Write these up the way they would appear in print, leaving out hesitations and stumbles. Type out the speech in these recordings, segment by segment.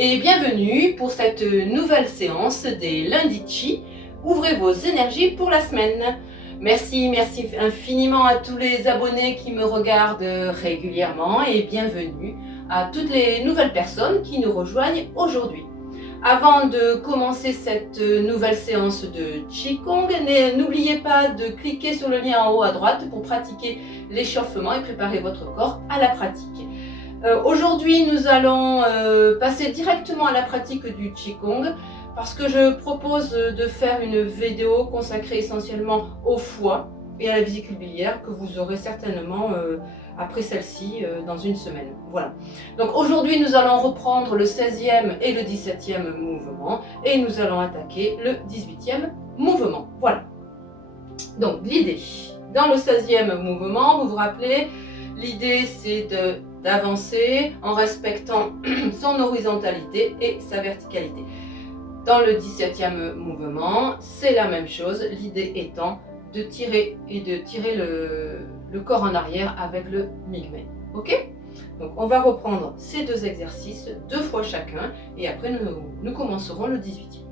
et bienvenue pour cette nouvelle séance des lundis Chi. Ouvrez vos énergies pour la semaine. Merci infiniment à tous les abonnés qui me regardent régulièrement et bienvenue à toutes les nouvelles personnes qui nous rejoignent aujourd'hui. Avant de commencer cette nouvelle séance de Qigong, n'oubliez pas de cliquer sur le lien en haut à droite pour pratiquer l'échauffement et préparer votre corps à la pratique. Aujourd'hui, nous allons passer directement à la pratique du Qigong parce que je propose de faire une vidéo consacrée essentiellement au foie et à la vésicule biliaire que vous aurez certainement après celle-ci dans une semaine. Voilà. Donc aujourd'hui, nous allons reprendre le 16e et le 17e mouvement et nous allons attaquer le 18e mouvement. Voilà. Donc l'idée, dans le 16e mouvement, vous vous rappelez, l'idée c'est d'avancer en respectant son horizontalité et sa verticalité. Dans le 17e mouvement, c'est la même chose, l'idée étant de tirer le corps en arrière avec le Migmen. Ok? Donc on va reprendre ces deux exercices 2 fois chacun et après nous commencerons le 18e.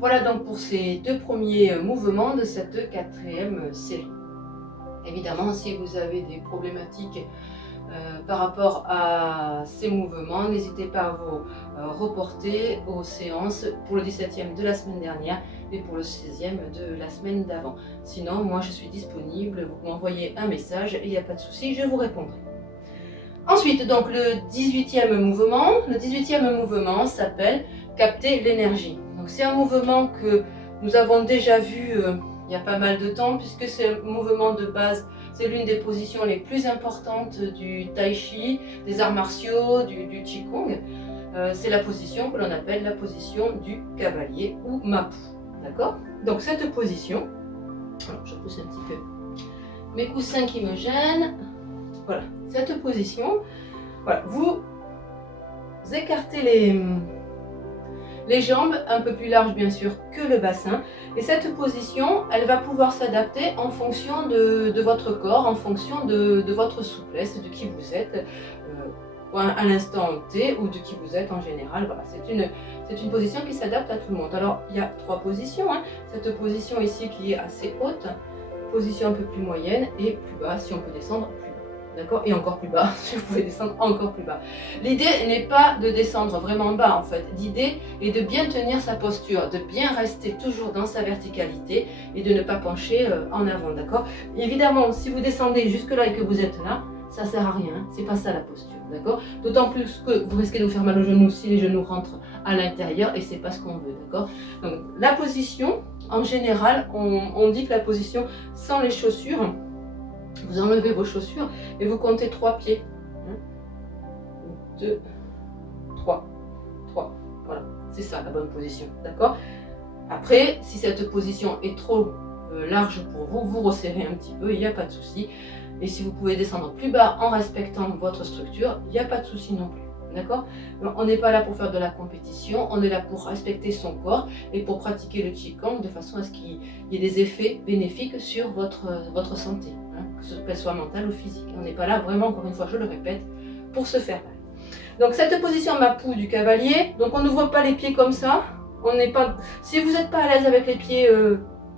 Voilà donc pour ces 2 premiers mouvements de cette 4e série. Évidemment, si vous avez des problématiques par rapport à ces mouvements, n'hésitez pas à vous reporter aux séances pour le 17e de la semaine dernière et pour le 16e de la semaine d'avant. Sinon, moi je suis disponible, vous m'envoyez un message et il n'y a pas de souci, je vous répondrai. Ensuite, donc le 18e mouvement s'appelle capter l'énergie. Donc c'est un mouvement que nous avons déjà vu il y a pas mal de temps, puisque c'est un mouvement de base, c'est l'une des positions les plus importantes du Tai Chi, des arts martiaux, du Qigong. C'est la position que l'on appelle la position du cavalier ou Mapu. D'accord? Donc cette position, alors je pousse un petit peu mes coussins qui me gênent. Voilà, cette position, voilà, vous écartez les jambes un peu plus larges bien sûr que le bassin, et cette position elle va pouvoir s'adapter en fonction de votre corps, en fonction de votre souplesse, de qui vous êtes à l'instant T ou de qui vous êtes en général. Voilà, c'est une position qui s'adapte à tout le monde. Alors il y a 3 positions, hein. Cette position ici qui est assez haute, position un peu plus moyenne et plus bas si on peut descendre plus bas. D'accord? Et encore plus bas, si vous pouvez descendre encore plus bas. L'idée n'est pas de descendre vraiment bas en fait. L'idée est de bien tenir sa posture, de bien rester toujours dans sa verticalité et de ne pas pencher en avant. D'accord? Évidemment, si vous descendez jusque là et que vous êtes là, ça sert à rien. C'est pas ça la posture. D'accord? D'autant plus que vous risquez de vous faire mal aux genoux si les genoux rentrent à l'intérieur et c'est pas ce qu'on veut. D'accord? Donc la position, en général, on dit que la position sans les chaussures, vous enlevez vos chaussures et vous comptez 3 pieds. 1, 2, 3. 3. Voilà, c'est ça la bonne position. D'accord? Après, si cette position est trop large pour vous, vous resserrez un petit peu, il n'y a pas de souci. Et si vous pouvez descendre plus bas en respectant votre structure, il n'y a pas de souci non plus. D'accord? On n'est pas là pour faire de la compétition, on est là pour respecter son corps et pour pratiquer le Qigong de façon à ce qu'il y ait des effets bénéfiques sur votre santé, hein, qu'elle soit mentale ou physique. On n'est pas là vraiment, encore une fois, je le répète, pour se faire mal. Donc cette position Mapu du cavalier, donc on n'ouvre pas les pieds comme ça. On n'est pas. Si vous n'êtes pas à l'aise avec les pieds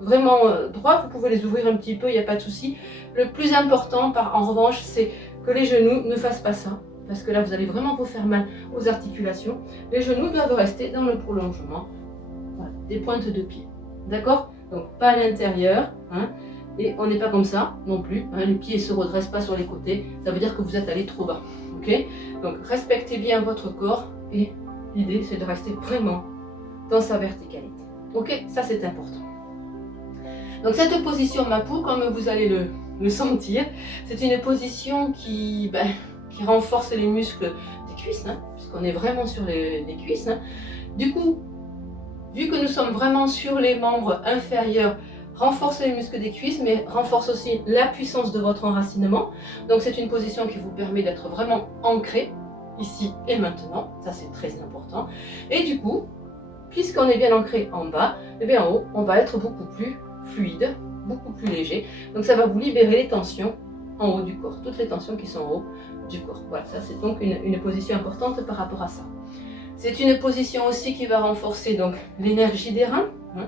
vraiment droits, vous pouvez les ouvrir un petit peu, il n'y a pas de souci. Le plus important, en revanche, c'est que les genoux ne fassent pas ça. Parce que là, vous allez vraiment vous faire mal aux articulations. Les genoux doivent rester dans le prolongement des pointes de pied. D'accord? Donc, pas à l'intérieur. Hein, et on n'est pas comme ça non plus. Hein, les pieds ne se redressent pas sur les côtés. Ça veut dire que vous êtes allé trop bas. Ok? Donc, respectez bien votre corps. Et l'idée, c'est de rester vraiment dans sa verticalité. Ok? Ça, c'est important. Donc, cette position Mapu, comme vous allez le sentir, c'est une position qui renforce les muscles des cuisses, hein, puisqu'on est vraiment sur les cuisses. Hein. Du coup, vu que nous sommes vraiment sur les membres inférieurs, renforce les muscles des cuisses, mais renforce aussi la puissance de votre enracinement. Donc c'est une position qui vous permet d'être vraiment ancré, ici et maintenant. Ça c'est très important. Et du coup, puisqu'on est bien ancré en bas, et bien en haut, on va être beaucoup plus fluide, beaucoup plus léger. Donc ça va vous libérer les tensions en haut du corps, toutes les tensions qui sont en haut du corps. Voilà, ça c'est donc une position importante par rapport à ça. C'est une position aussi qui va renforcer donc l'énergie des reins, hein,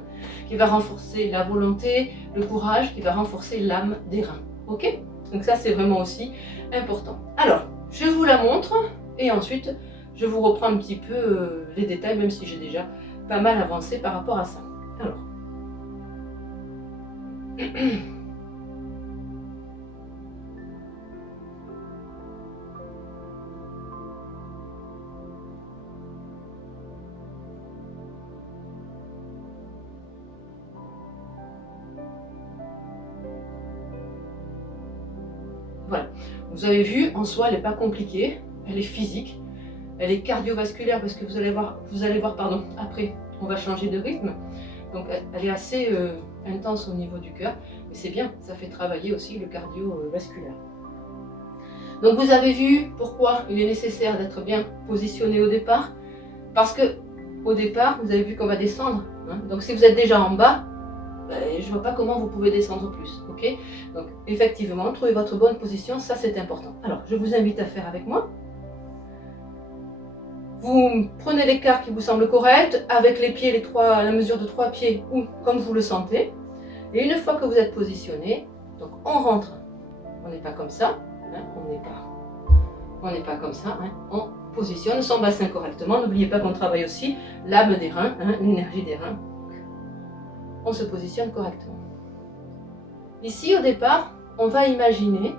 qui va renforcer la volonté, le courage, qui va renforcer l'âme des reins. Ok? Donc ça c'est vraiment aussi important. Alors, je vous la montre et ensuite je vous reprends un petit peu les détails, même si j'ai déjà pas mal avancé par rapport à ça. Alors. Voilà, vous avez vu, en soi, elle n'est pas compliquée, elle est physique, elle est cardiovasculaire parce que vous allez voir, pardon, après, on va changer de rythme. Donc, elle est assez intense au niveau du cœur, mais c'est bien, ça fait travailler aussi le cardiovasculaire. Donc, vous avez vu pourquoi il est nécessaire d'être bien positionné au départ, parce que au départ, vous avez vu qu'on va descendre. Hein, donc, si vous êtes déjà en bas, je ne vois pas comment vous pouvez descendre plus, ok? Donc effectivement, trouvez votre bonne position, ça c'est important. Alors, je vous invite à faire avec moi. Vous prenez l'écart qui vous semble correct, avec les pieds, la mesure de 3 pieds, ou comme vous le sentez. Et une fois que vous êtes positionné, donc on rentre, on n'est pas comme ça, hein, on n'est pas comme ça, hein, on positionne son bassin correctement. N'oubliez pas qu'on travaille aussi l'âme des reins, hein, l'énergie des reins. On se positionne correctement. Ici, au départ, on va imaginer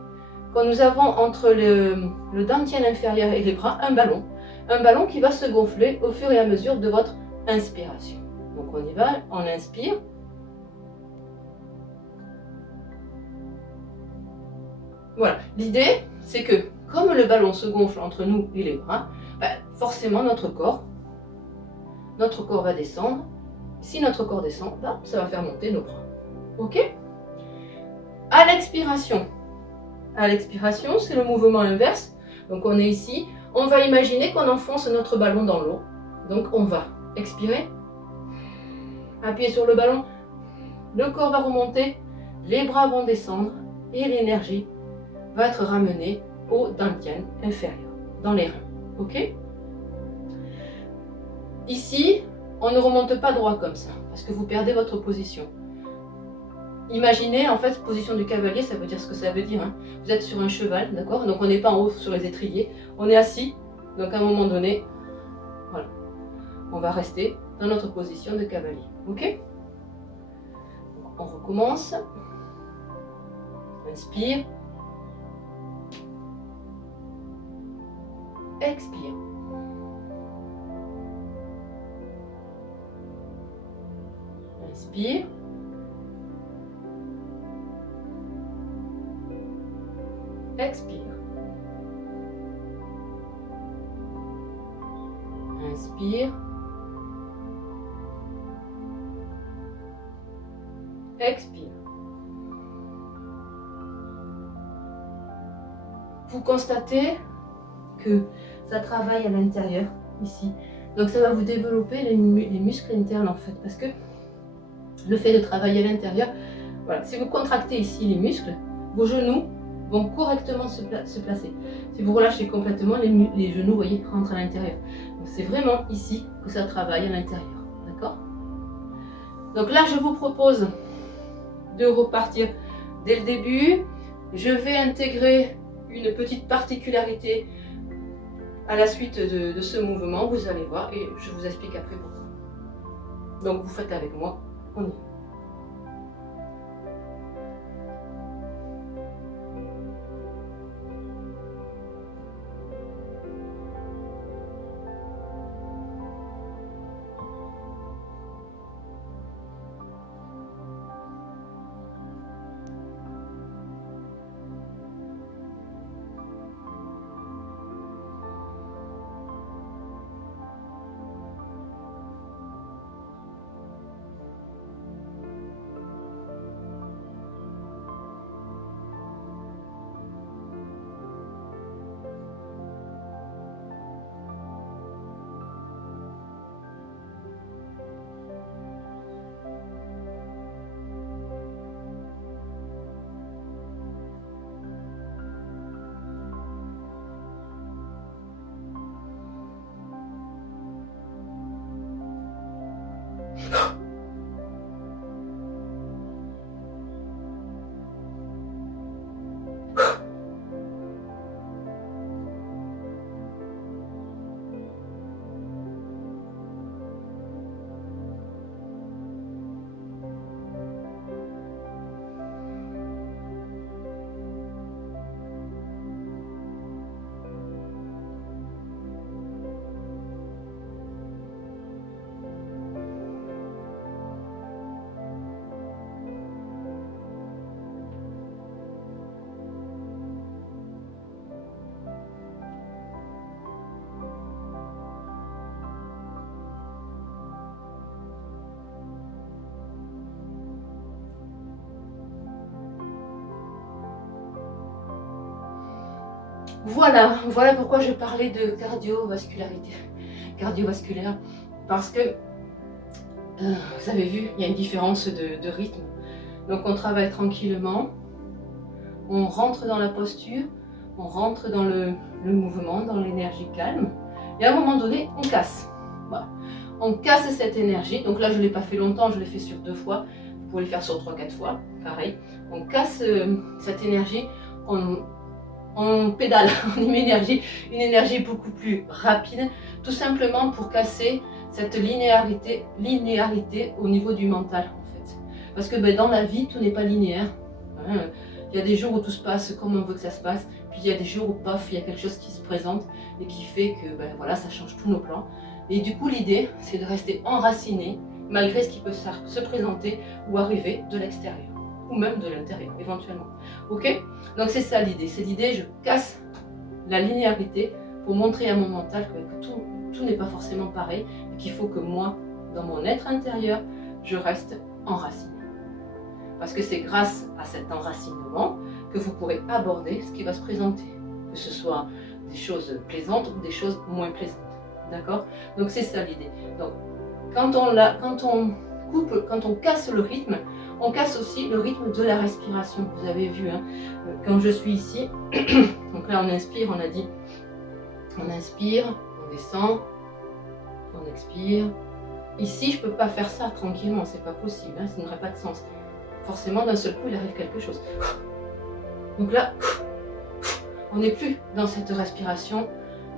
que nous avons entre le dantian inférieur et les bras un ballon qui va se gonfler au fur et à mesure de votre inspiration. Donc on y va, on inspire. Voilà, l'idée c'est que comme le ballon se gonfle entre nous et les bras, forcément notre corps va descendre. Si notre corps descend, ça va faire monter nos bras. Ok? À l'expiration, c'est le mouvement inverse. Donc on est ici, on va imaginer qu'on enfonce notre ballon dans l'eau. Donc on va expirer, appuyer sur le ballon, le corps va remonter, les bras vont descendre et l'énergie va être ramenée au dantian inférieur, dans les reins. Ok? Ici, on ne remonte pas droit comme ça, parce que vous perdez votre position. Imaginez, en fait, position du cavalier, ça veut dire ce que ça veut dire. Hein. Vous êtes sur un cheval, d'accord? Donc on n'est pas en haut sur les étriers, on est assis. Donc à un moment donné, voilà, on va rester dans notre position de cavalier. Ok? On recommence. Inspire. Expire. Inspire. Expire. Inspire. Expire. Vous constatez que ça travaille à l'intérieur, ici. Donc ça va vous développer les muscles internes en fait, parce que le fait de travailler à l'intérieur, voilà, si vous contractez ici les muscles, vos genoux vont correctement se placer. Si vous relâchez complètement, les genoux, vous voyez, rentrent à l'intérieur. Donc c'est vraiment ici que ça travaille à l'intérieur, d'accord? Donc là, je vous propose de repartir dès le début. Je vais intégrer une petite particularité à la suite de ce mouvement, vous allez voir, et je vous explique après pourquoi. Donc vous faites avec moi, on y va. Voilà pourquoi je parlais de cardiovasculaire, parce que vous avez vu, il y a une différence de rythme. Donc on travaille tranquillement, on rentre dans la posture, on rentre dans le mouvement, dans l'énergie calme, Et à un moment donné, on casse. Voilà. On casse cette énergie. Donc là, je ne l'ai pas fait longtemps, je l'ai fait sur 2 fois. Vous pouvez le faire sur 3-4 fois, pareil. On casse cette énergie, on pédale, on y met une énergie beaucoup plus rapide, tout simplement pour casser cette linéarité au niveau du mental, en fait. Parce que dans la vie, tout n'est pas linéaire. Hein. Il y a des jours où tout se passe comme on veut que ça se passe, puis il y a des jours où paf, il y a quelque chose qui se présente et qui fait que voilà, ça change tous nos plans. Et du coup, l'idée, c'est de rester enraciné malgré ce qui peut se présenter ou arriver de l'extérieur, ou même de l'intérieur, éventuellement. Ok? Donc c'est ça l'idée. C'est l'idée, je casse la linéarité pour montrer à mon mental que tout n'est pas forcément pareil, et qu'il faut que moi, dans mon être intérieur, je reste enraciné. Parce que c'est grâce à cet enracinement que vous pourrez aborder ce qui va se présenter, que ce soit des choses plaisantes ou des choses moins plaisantes. D'accord? Donc c'est ça l'idée. Donc quand on casse le rythme, on casse aussi le rythme de la respiration. Vous avez vu, hein, quand je suis ici, donc là on inspire, on a dit, on inspire, on descend, on expire. Ici, je ne peux pas faire ça tranquillement, c'est pas possible, hein, ça n'aurait pas de sens. Forcément, d'un seul coup, il arrive quelque chose. Donc là, on n'est plus dans cette respiration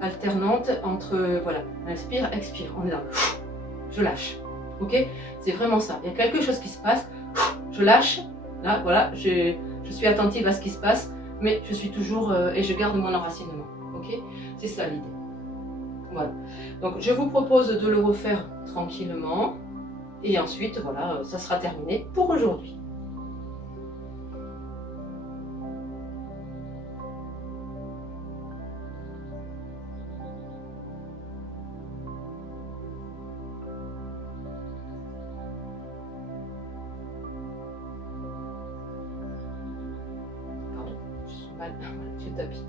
alternante entre, voilà, inspire, expire, on est là, je lâche, ok? C'est vraiment ça, il y a quelque chose qui se passe, je lâche, là, voilà, je suis attentive à ce qui se passe, mais je suis toujours, et je garde mon enracinement, ok? C'est ça l'idée. Voilà, donc je vous propose de le refaire tranquillement, et ensuite, voilà, ça sera terminé pour aujourd'hui. Je tapis.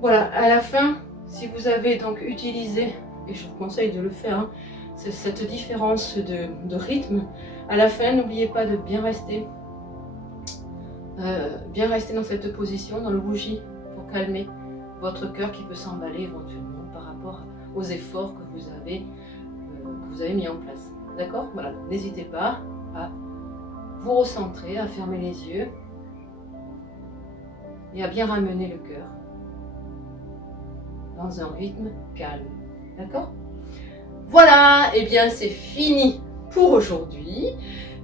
Voilà, à la fin, si vous avez donc utilisé, et je vous conseille de le faire, hein, cette différence de rythme, à la fin, n'oubliez pas de bien rester dans cette position, dans le bougie, pour calmer votre cœur qui peut s'emballer éventuellement par rapport aux efforts que vous avez mis en place. D'accord? Voilà, n'hésitez pas à vous recentrer, à fermer les yeux et à bien ramener le cœur dans un rythme calme. D'accord? Voilà, et bien c'est fini pour aujourd'hui.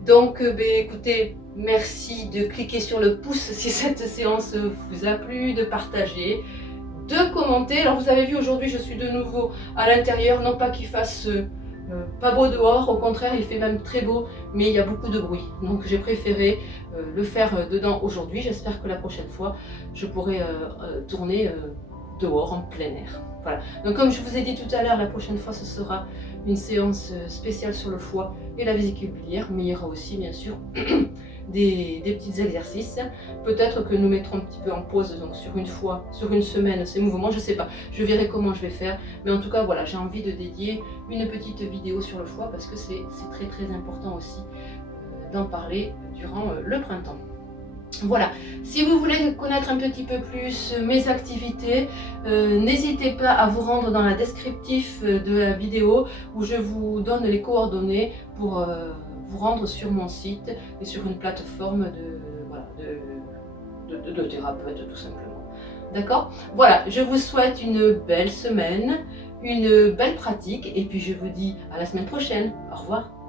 Donc écoutez, merci de cliquer sur le pouce si cette séance vous a plu, de partager, de commenter. Alors vous avez vu, aujourd'hui je suis de nouveau à l'intérieur, non pas qu'il fasse pas beau dehors, au contraire il fait même très beau, mais il y a beaucoup de bruit. Donc j'ai préféré le faire dedans aujourd'hui. J'espère que la prochaine fois je pourrai tourner dehors en plein air. Voilà. Donc comme je vous ai dit tout à l'heure, la prochaine fois ce sera une séance spéciale sur le foie et la vésicule biliaire, mais il y aura aussi bien sûr des petits exercices. Peut-être que nous mettrons un petit peu en pause donc sur une semaine ces mouvements, je sais pas, je verrai comment je vais faire, mais en tout cas voilà, j'ai envie de dédier une petite vidéo sur le foie parce que c'est très très important aussi d'en parler durant le printemps. Voilà, si vous voulez connaître un petit peu plus mes activités, n'hésitez pas à vous rendre dans la descriptif de la vidéo où je vous donne les coordonnées pour vous rendre sur mon site et sur une plateforme de thérapeute tout simplement. D'accord? Voilà, je vous souhaite une belle semaine, une belle pratique et puis je vous dis à la semaine prochaine. Au revoir.